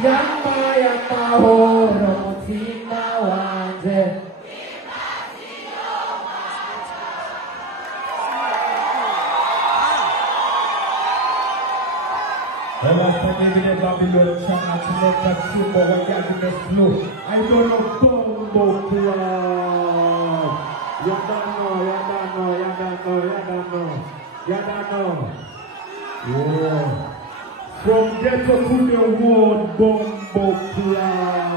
Yamahoro mutima wanje. I don't know Bombo Club. Yadano. Yeah. From ghetto to the world, Bombo Club.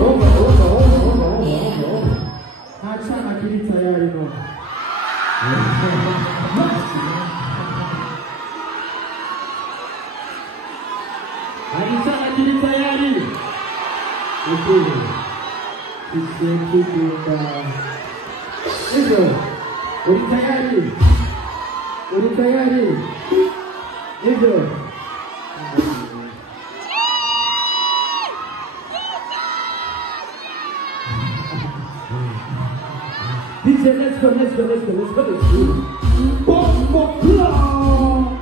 Over. Hachana kili tayari no. Hachana kili tayari. Okay. Hivyo, uli tayari. Hivyo. DJ, let's go. Bombo Club.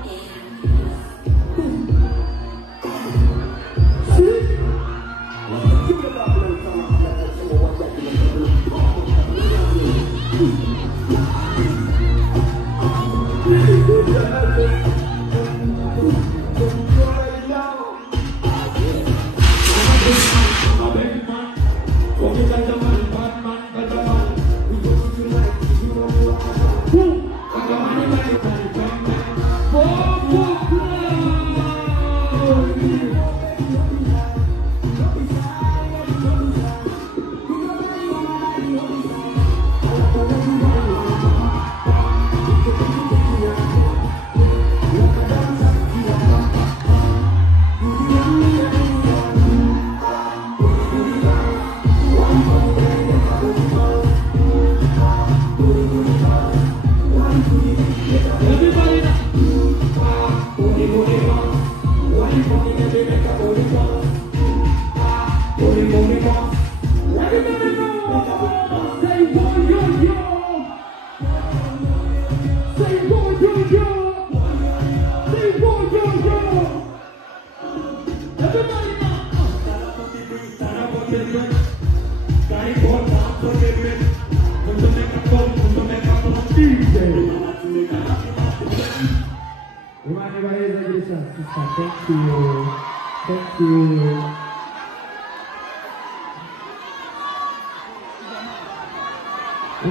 Thank you.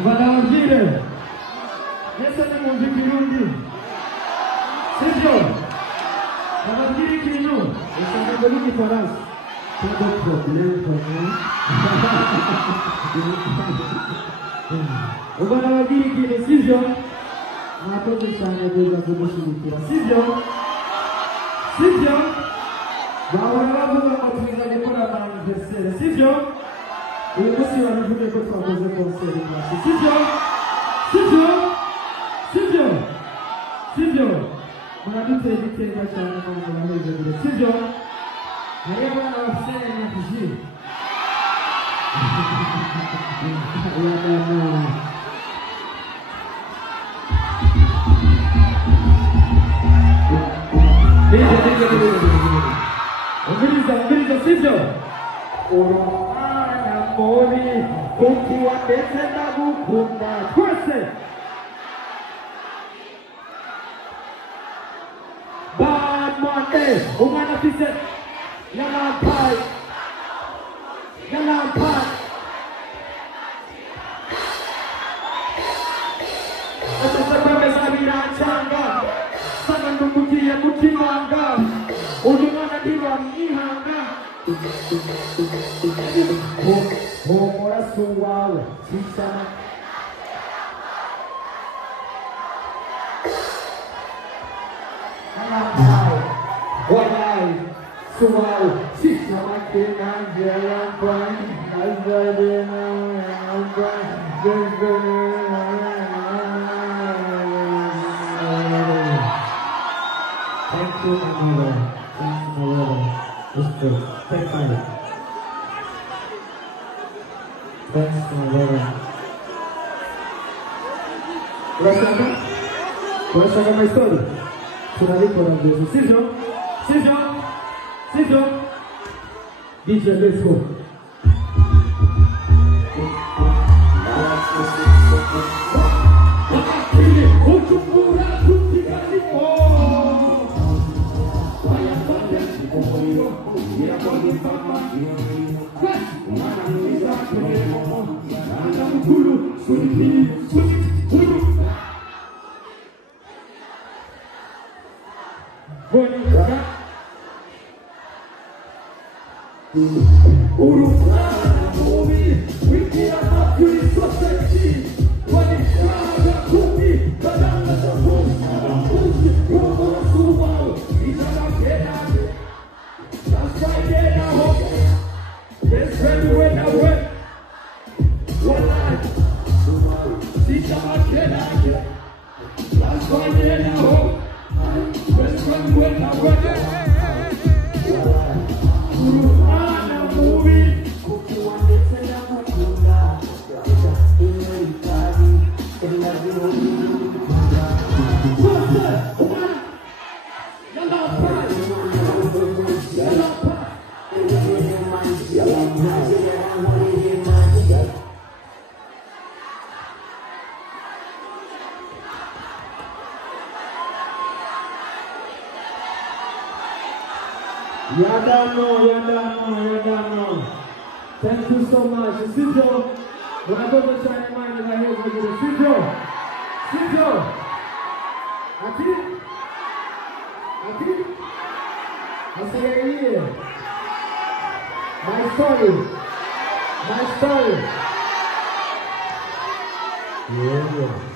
Mwanawajire. Nesa ni muziki rundi. Sivyo? Mwanawajire kinu. Mwanawajire farasi. Todo problem for me. Mwanawajire kinu. Sivyo? Matoto sana kuweza kumshirikira. Sivyo? Wawarabu wakutumizaji kuna maanversere. Sivyo? Ugusi wanavuja kwa kuwakoze konseri klasi. Sivyo? Mwanadute editenga chana kwa mwanaweza vile. Sivyo? Hariaba na wafisene na kushi. Yadana. Umbiliza sivyo? Urumana mori ukiwa ndetse na gukunda twese. Bad Monday, umwana fise Yalampai. Asasabame sabira changa, sana nungukia mutimanga. Ujumana diwa mihanga. Homora suwawe, sisana. Yalampai, wanai, suwawe, sisana kena Yalampai, azadena Yalampai, Thank you, my Lord. It's good. Thank you. Thanks, my Lord. Urashaka my story? Turabikora mbese, sibyo? DJ, let's go. Yadano. Thank you so much. Sidjo, when I go to China, man, I hear you. Sidjo. Aqui. I say here. My story. Yeah.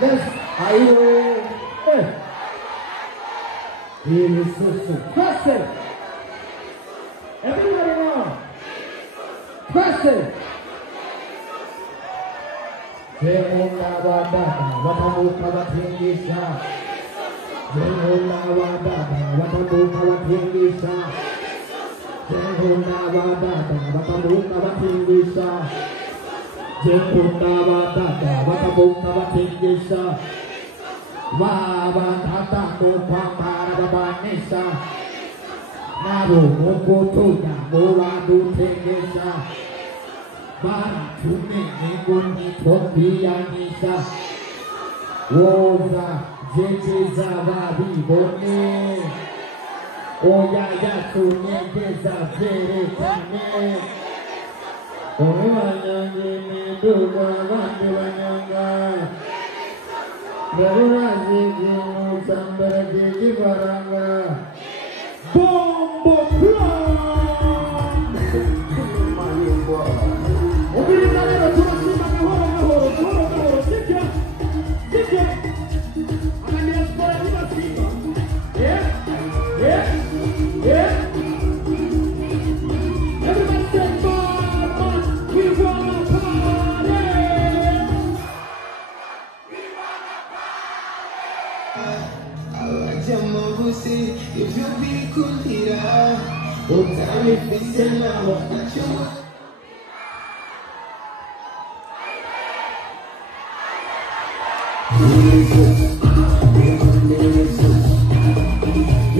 Let's Preston. Everybody know. Preston.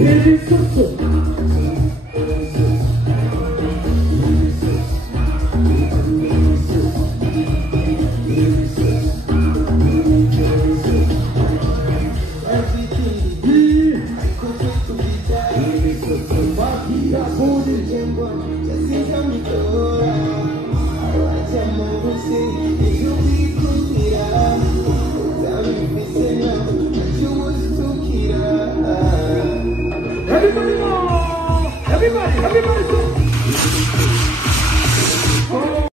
It is so